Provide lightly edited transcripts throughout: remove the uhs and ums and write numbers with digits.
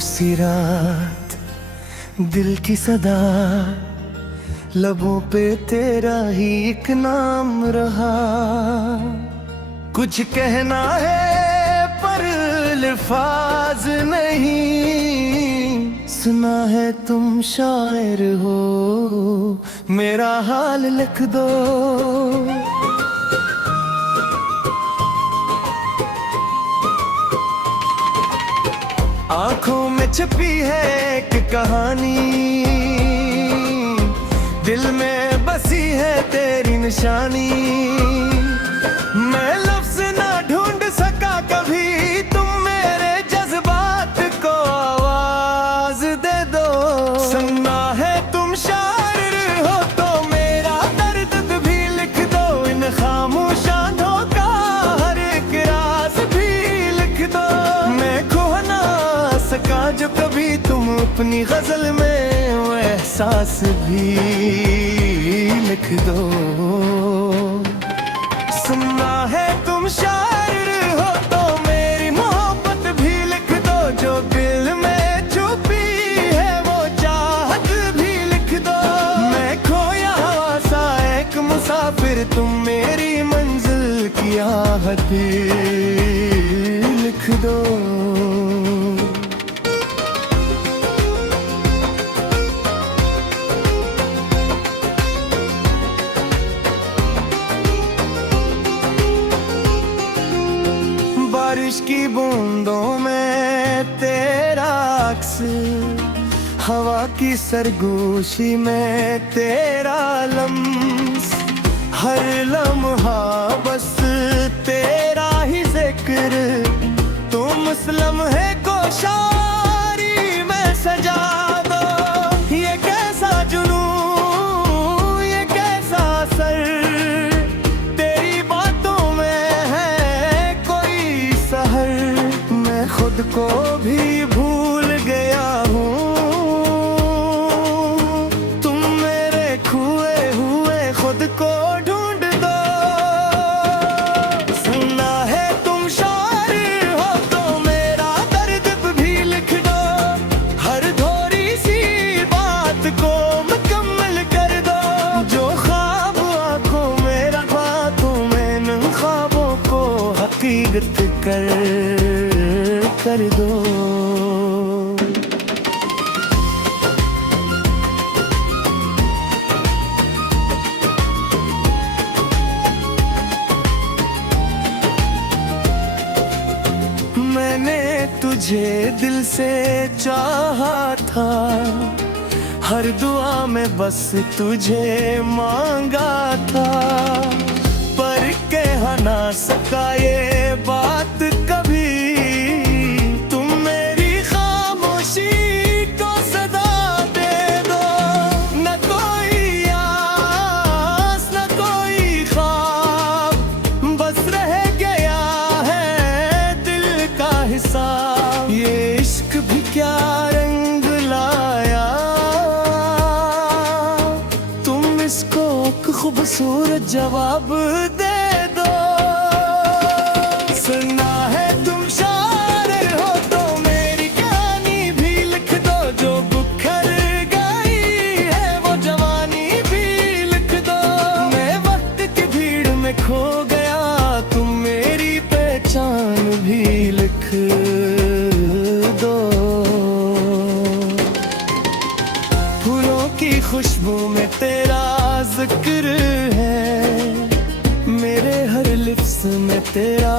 सी रात, दिल की सदा, लबों पे तेरा ही एक नाम रहा। कुछ कहना है पर अल्फाज नहीं, सुना है तुम शायर हो, मेरा हाल लिख दो। आंखों में छुपी है एक कहानी, दिल में बसी है तेरी निशानी। मैं लफ्ज़ ना ढूंढ सका कभी, तुम मेरे जज्बात को आवाज दे दो। सुनना है तुम शायर हो तो मेरा दर्द भी लिख दो, इन खामोशानों का हर एक राज भी लिख दो। मैं खो ना सका जो कभी तुम अपनी गजल में, वो एहसास भी लिख दो। सुनना है तुम शायर हो तो मेरी मोहब्बत भी लिख दो, जो दिल में छुपी है वो चाहत भी लिख दो। मैं खोया सा एक मुसाफिर, तुम मेरी मंजिल की आहट लिख दो। बारिश की बूंदों में तेरा अक्स, हवा की सरगोशी में तेरा लम्स, हर लम्हा बस तेरा ही जिक्र। तुम उस लम्हे को शायरी में सजा दो। ये कैसा जुनून, ये कैसा असर, तेरी बातों में है कोई सहर। मैं खुद को भी भूल गया हूँ, तुम मेरे खोए हुए खुद को ढूंढ दो। सुनना है तुम शायर हो तो मेरा दर्द भी लिख दो, हर थोड़ी सी बात को मुकम्मल कर दो। जो ख्वाब आंखों में रखा तुम्हें, इन ख्वाबों को हकीकत कर दो। मैंने तुझे दिल से चाहा था, हर दुआ में बस तुझे मांगा था। पर कह ना सका ये बात कभी, तुम मेरी खामोशी को सदा दे दो। न कोई आस न कोई ख्वाब, बस रह गया है दिल का हिसाब। ये इश्क भी क्या रंग लाया, तुम इसको खूबसूरत जवाब दे दो। सुनना है तुम शायर हो तो मेरी कहानी भी लिख दो, जो बुखर गई है वो जवानी भी लिख दो। मैं वक्त की भीड़ में खो गया, तुम मेरी पहचान भी लिख दो। फूलों की खुशबू में तेरा जिक्र है, मेरे हर लिफ्ज़ में तेरा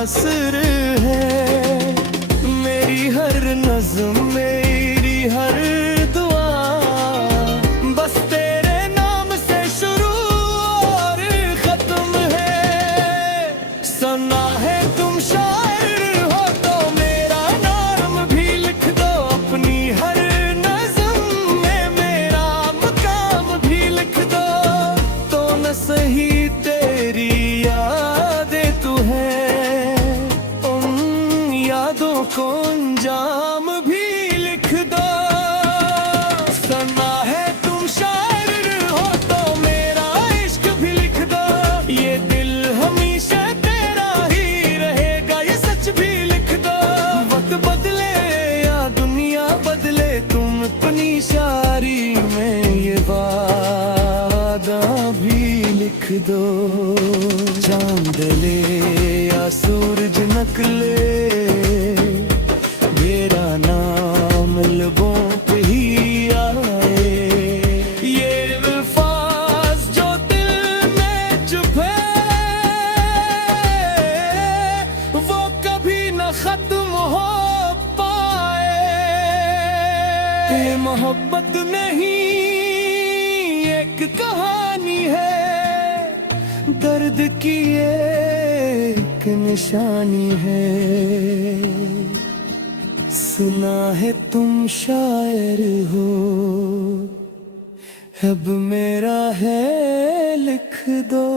असर है। मेरी हर नज़्म मेरी हर दुआ, बस तेरे नाम से शुरू और खत्म है। सुना है तुम शायर हो तो मेरा नाम भी लिख दो, अपनी हर नज़्म में मेरा मकाम भी लिख दो। तो न सही तेरी यादें तू है, उन यादों को अंजाम भी लिख दो। सुना है तुम शायर हो तो मेरा इश्क भी लिख दो, ये दिल हमेशा तेरा ही रहेगा, ये सच भी लिख दो। वक्त बदले या दुनिया अपनी शायरी में ये वादा भी लिख दो। चांद ले या सूरज निकले, मेरा नाम लबों पे ही आए। ये अल्फाज जो दिल में चुभे, वो कभी न खत्म हो पाए। ये मोहब्बत नहीं एक कहानी है, दर्द की एक निशानी है। सुना है तुम शायर हो, अब मेरा है लिख दो।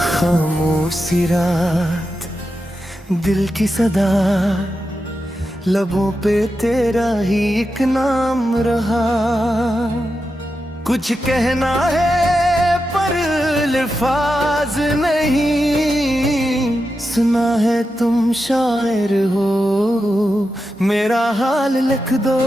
खामोशी रात, दिल की सदा, लबों पे तेरा ही एक नाम रहा। कुछ कहना है पर अल्फाज नहीं, सुना है तुम शायर हो, मेरा हाल लिख दो।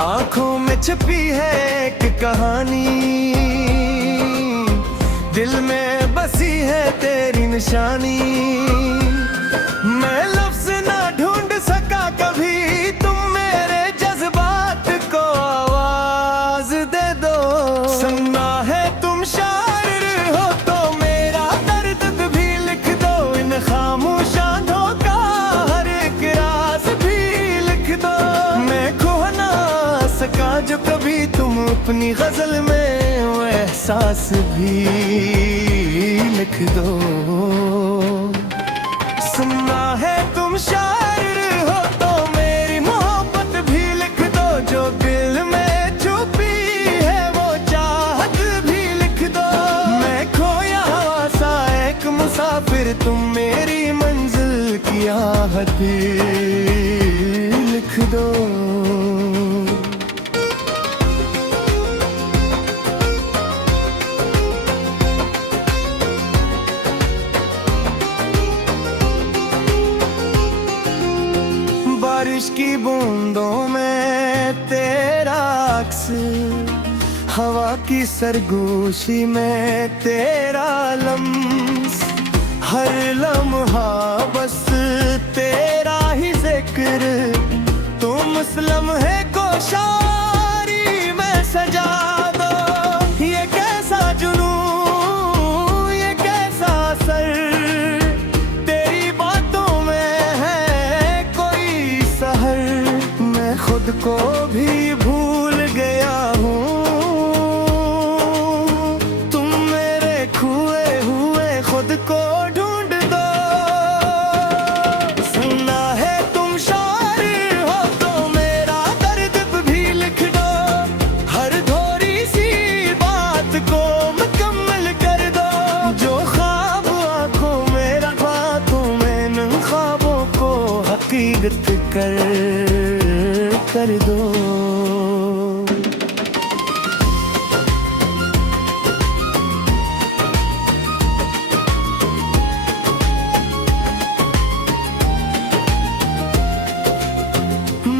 आंखों में छुपी है एक कहानी, दिल में बसी है तेरी निशानी। मैं लफ्ज़ ना ढूंढ सका कभी, तुम मेरे जज्बात को आवाज दे दो। सुनना है तुम शायर हो तो मेरा दर्द भी लिख दो। इन खामोश आंखों का हर एक राज भी लिख दो। मैं खो ना सका जो कभी तुम अपनी गजल में, वो एहसास भी लिख दो। सुनना है तुम शायर हो तो मेरी मोहब्बत भी लिख दो। जो दिल में छुपी है वो चाहत भी लिख दो। मैं खोया सा एक मुसाफिर, तुम मेरी मंजिल की आहट लिख दो। बारिश की बूंदों में तेरा अक्स, हवा की सरगोशी में तेरा लम्स। हर लम्हा बस तेरा ही जिक्र, तुम उस लम्हे को शायरी में सजा दो। ये कैसा जुनून, ये कैसा असर, तेरी बातों में है कोई सहर। मैं खुद को भी भूल गया हूँ, तुम मेरे खोए हुए खुद को ढूंढ दो। सुनना है तुम शायर हो तो मेरा दर्द भी लिख दो। हर थोड़ी सी बात को मुकम्मल कर दो। जो ख्वाब आंखों में रखा तुमने, इन ख्वाबों को हकीकत कर दो।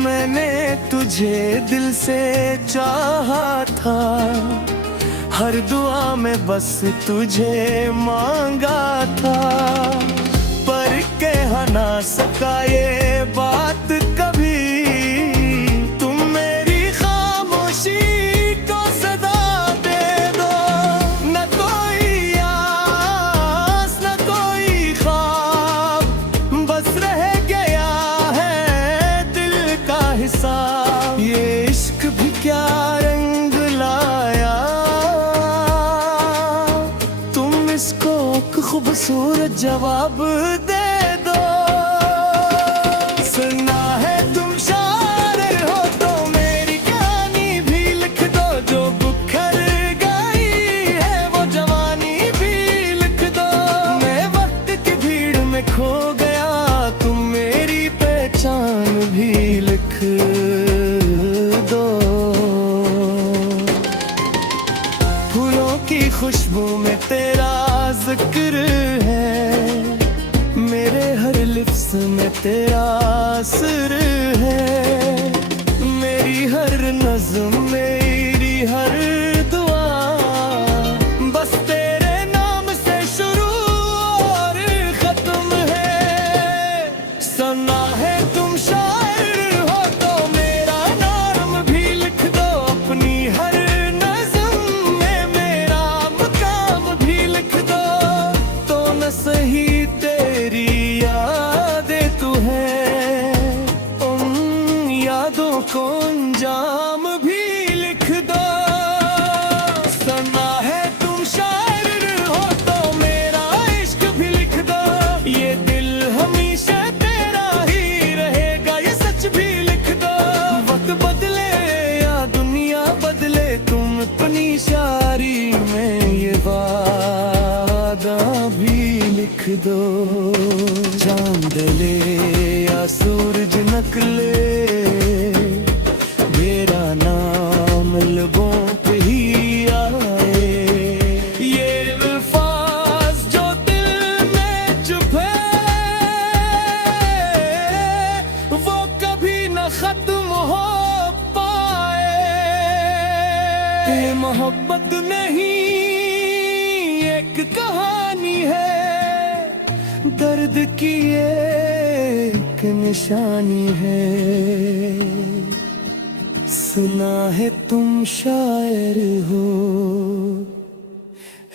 मैंने तुझे दिल से चाहा था, हर दुआ में बस तुझे मांगा था। पर कह ना सका ये बात कभी, तुम मेरी खामोशी को सदा दे दो। न कोई आस न कोई ख्वाब, बस रह गया है दिल का हिसाब। ये इश्क भी क्या रंग लाया, तुम इसको खूबसूरत जवाब दे दो। सुनना है तुम शायर हो तो मेरी कहानी भी लिख दो। जो बिखर गई है वो जवानी भी लिख दो। तेरा असर है। मेरी हर नज़्म, मेरी हर दुआ बस तेरे नाम से शुरू और खत्म है। सुना है तुम शायर हो तो मेरा नाम भी लिख दो, अपनी हर नज़्म में मेरा मकाम भी लिख दो। तो न सही तेरी यादें तू है, उन यादों को अंजाम भी लिख दो। सुना है तुम शायर हो तो मेरा इश्क भी लिख दो, ये दिल हमेशा तेरा ही रहेगा, ये सच भी लिख दो। वक्त बदले या दुनिया बदले, तुम अपनी शायरी में ये वादा भी लिख दो। चांद ले या सूरज निकले, मेरा नाम लबों पे ही आए। ये अल्फाज जो दिल में चुप है, वो कभी न खत्म हो पाए। ये मोहब्बत नहीं एक कहानी है, दर्द की एक निशानी है। सुना है तुम शायर हो,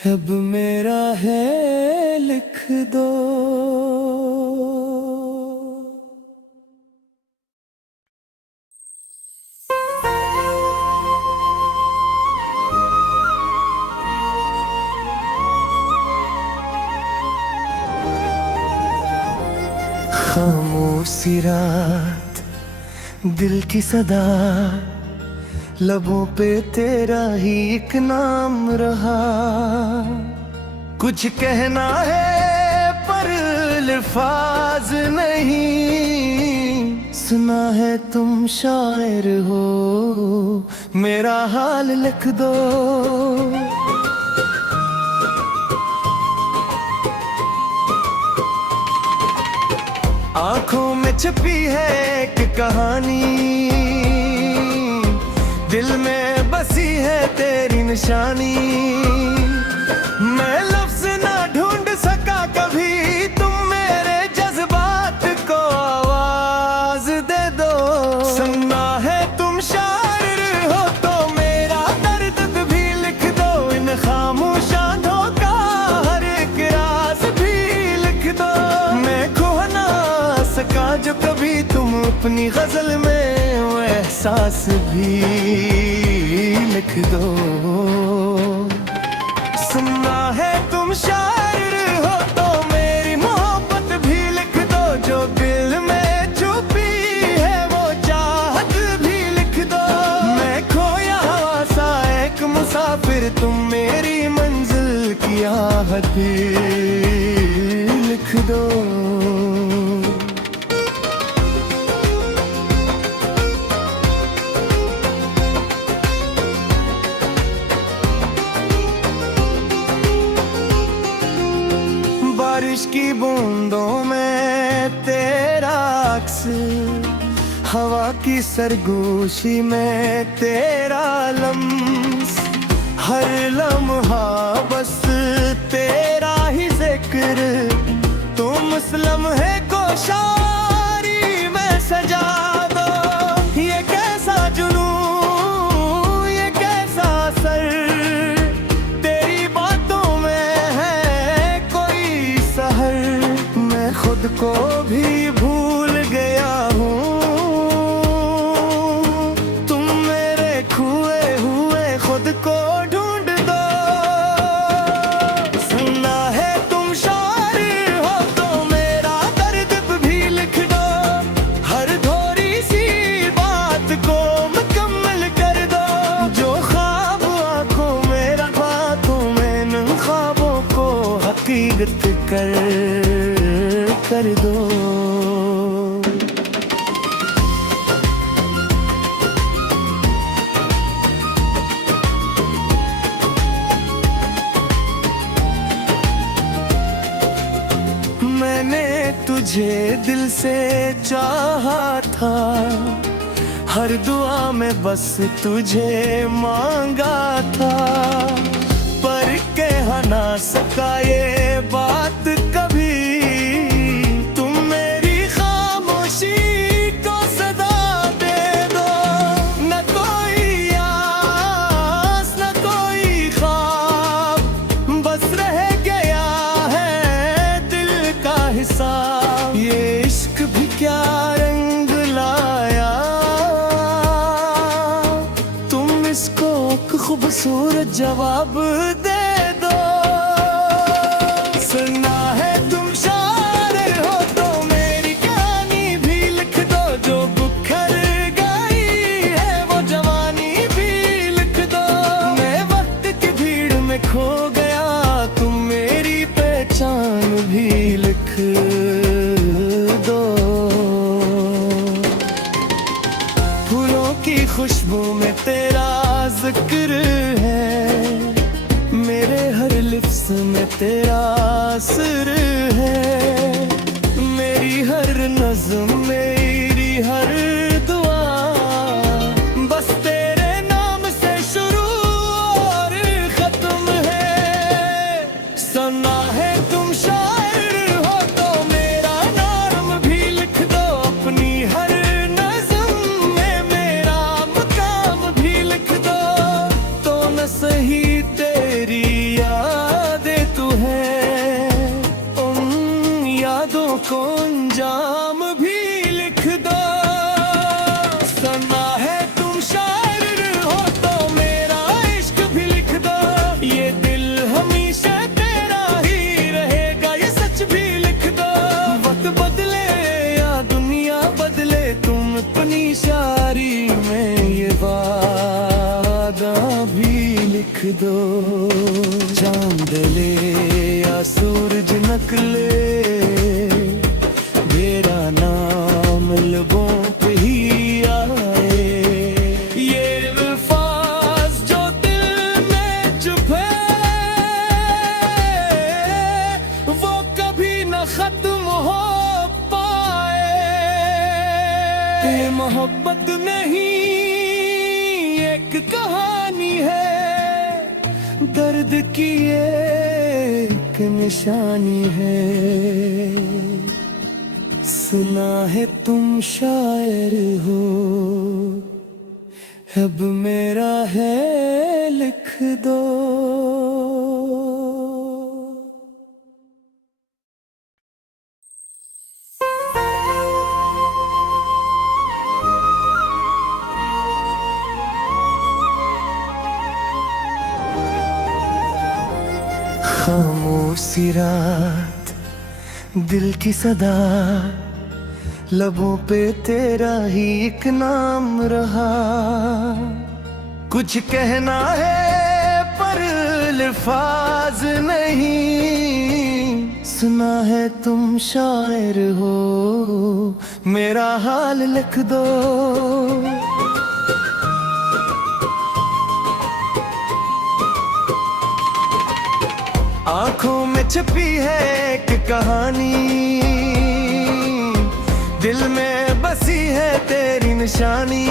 अब मेरा है लिख दो। खामोशी रात, दिल की सदा, लबों पे तेरा ही एक नाम रहा। कुछ कहना है पर अल्फाज नहीं, सुना है तुम शायर हो, मेरा हाल लिख दो। आंखों में छुपी है एक कहानी, दिल में बसी है तेरी निशानी। मैं लफ्ज़ ना ढूंढ सका कभी, तुम मेरे जज्बात को आवाज दे दो। सुनना है तुम शायर हो तो मेरा दर्द भी लिख दो, इन खामोशानों का हर एक राज भी लिख दो। मैं खो ना सका जो कभी तुम अपनी गजल में, वो एहसास भी लिख दो। सुनना है तुम शायर हो तो मेरी मोहब्बत भी लिख दो, जो दिल में छुपी है वो चाहत भी लिख दो। मैं खोया सा एक मुसाफिर, तुम मेरी मंजिल की आहट भी लिख दो। बारिश की बूंदों में तेरा अक्स, हवा की सरगोशी में तेरा लम्स, हर लम्हा बस तेरा ही जिक्र। तुम मुस्लिम है को शायरी में सजा दो, ये कैसा जुनून, ये कैसा असर, तेरी बातों में है कोई सहर। मैं खुद को भी भूल गया हूँ, तुम मेरे खोए हुए खुद को ढूंढ दो। सुनना है तुम शायर हो तो मेरा दर्द भी लिख दो, हर थोड़ी सी बात को मुकम्मल कर दो। जो ख्वाब आंखों में रखा तुम इन ख्वाबों को हकीकत कर दो। मैंने तुझे दिल से चाहा था, हर दुआ में बस तुझे मांगा था। पर कह ना सका ये बात कभी, तुम मेरी खामोशी को सदा दे दो। न कोई आस न कोई ख्वाब, बस रह गया है दिल का हिसाब। ये इश्क भी क्या रंग लाया, तुम इसको खूबसूरत जवाब दे दो। सुना है तुम शायर हो तो मेरी कहानी भी लिख दो। जो बुखर गई है वो जवानी भी लिख दो। मैं वक्त की भीड़ में खो गया, तुम मेरी पहचान भी लिख दो। फूलों की खुशबू में तेरा जिक्र है, मेरे हर लिफ्स में तेरा असर है। मेरी हर नज़्म मेरी हर दुआ, बस तेरे नाम से शुरू और खत्म है। सुना है तुम शायर हो तो मेरा नाम भी लिख दो। अपनी हर नज़्म में मेरा मकाम भी लिख दो। तो न सही तेरी यादें तू है, उन यादों को अंजाम भी लिख दो। सुना है तुम शायर हो तो मेरा इश्क भी लिख दो। ये दिल हमेशा तेरा ही रहेगा, ये सच भी लिख दो। वक्त बदले या दुनिया बदले, तुम अपनी शायरी में ये वादा भी लिख दो। चांद ले या सूरज नकले, मेरा नाम लबों पे ही आए। ये अल्फाज जो दिल में चुप है, वो कभी न खत्म हो पाए। ये मोहब्बत नहीं एक कहानी है, दर्द की एक निशानी है। सुना है तुम शायर हो, अब मेरा है लिख दो। खामोशी रात, दिल की सदा, लबों पे तेरा ही एक नाम रहा। कुछ कहना है पर अल्फाज नहीं। सुना है तुम शायर हो, मेरा हाल लिख दो। आंखों में छुपी है एक कहानी, दिल में बसी है तेरी निशानी।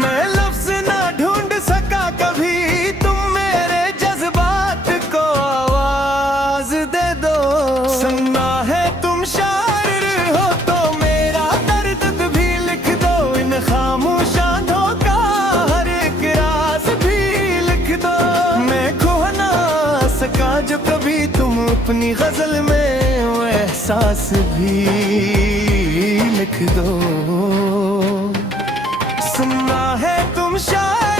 मैं लफ्ज ना ढूंढ सका कभी, तुम मेरे जज्बात को आवाज दे दो। सुनना है तुम शायर हो तो मेरा दर्द भी लिख दो। इन खामोशानों का हर एक राज भी लिख दो। मैं खो ना सका जो कभी, तुम अपनी गजल में वो एहसास भी लिख दो। सुनना है तुम शायर